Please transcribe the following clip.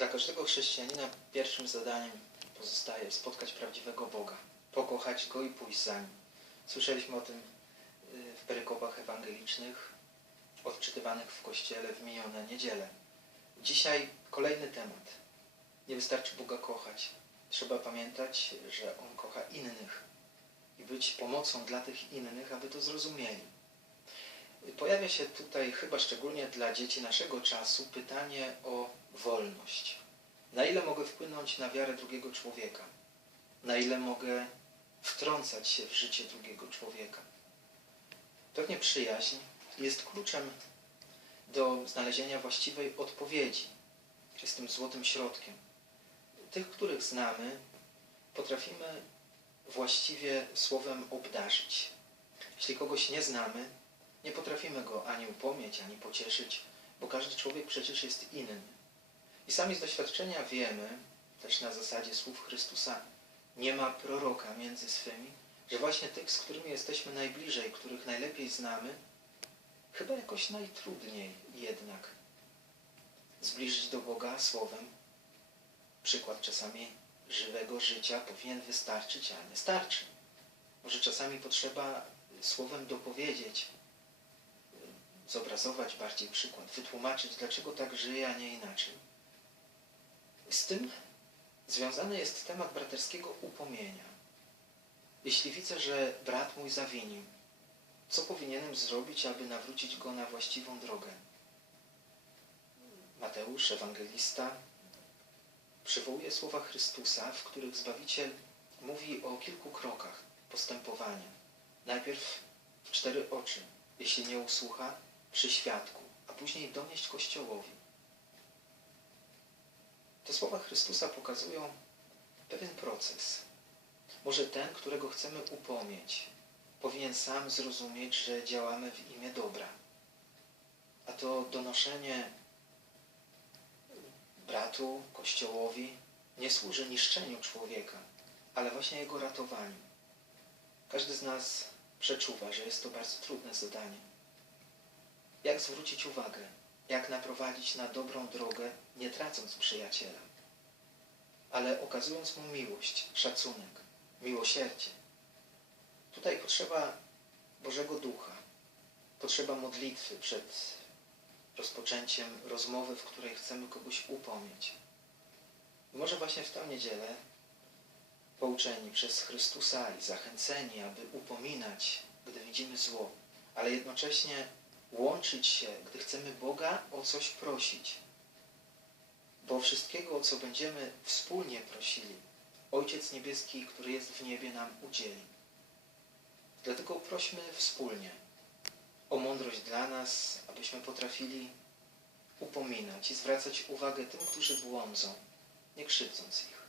Dla każdego chrześcijanina pierwszym zadaniem pozostaje spotkać prawdziwego Boga, pokochać Go i pójść za Nim. Słyszeliśmy o tym y, w perykopach ewangelicznych, odczytywanych w Kościele w minione niedzielę. Dzisiaj kolejny temat. Nie wystarczy Boga kochać. Trzeba pamiętać, że On kocha innych i być pomocą dla tych innych, aby to zrozumieli. Pojawia się tutaj chyba szczególnie dla dzieci naszego czasu pytanie o wolność. Na ile mogę wpłynąć na wiarę drugiego człowieka? Na ile mogę wtrącać się w życie drugiego człowieka? Pewnie przyjaźń jest kluczem do znalezienia właściwej odpowiedzi, jest tym złotym środkiem. Tych, których znamy, potrafimy właściwie słowem obdarzyć. Jeśli kogoś nie znamy, nie potrafimy go ani upomnieć, ani pocieszyć, bo każdy człowiek przecież jest inny. I sami z doświadczenia wiemy, też na zasadzie słów Chrystusa, nie ma proroka między swymi, że właśnie tych, z którymi jesteśmy najbliżej, których najlepiej znamy, chyba jakoś najtrudniej jednak zbliżyć do Boga słowem. Przykład czasami żywego życia powinien wystarczyć, a nie starczy. Może czasami potrzeba słowem dopowiedzieć, zobrazować bardziej przykład, wytłumaczyć, dlaczego tak żyje, a nie inaczej. Z tym związany jest temat braterskiego upomnienia. Jeśli widzę, że brat mój zawinił, co powinienem zrobić, aby nawrócić go na właściwą drogę? Mateusz, ewangelista, przywołuje słowa Chrystusa, w których Zbawiciel mówi o kilku krokach postępowania. Najpierw w cztery oczy, jeśli nie usłucha, przy świadku, a później donieść Kościołowi. Te słowa Chrystusa pokazują pewien proces. Może ten, którego chcemy upomnieć, powinien sam zrozumieć, że działamy w imię dobra. A to donoszenie bratu, Kościołowi nie służy niszczeniu człowieka, ale właśnie jego ratowaniu. Każdy z nas przeczuwa, że jest to bardzo trudne zadanie. Jak zwrócić uwagę, jak naprowadzić na dobrą drogę, nie tracąc przyjaciela, ale okazując mu miłość, szacunek, miłosierdzie. Tutaj potrzeba Bożego Ducha, potrzeba modlitwy przed rozpoczęciem rozmowy, w której chcemy kogoś upomnieć. I może właśnie w tę niedzielę, pouczeni przez Chrystusa i zachęceni, aby upominać, gdy widzimy zło, ale jednocześnie łączyć się, gdy chcemy Boga o coś prosić. Bo wszystkiego, o co będziemy wspólnie prosili, Ojciec Niebieski, który jest w niebie, nam udzieli. Dlatego prośmy wspólnie o mądrość dla nas, abyśmy potrafili upominać i zwracać uwagę tym, którzy błądzą, nie krzywdząc ich.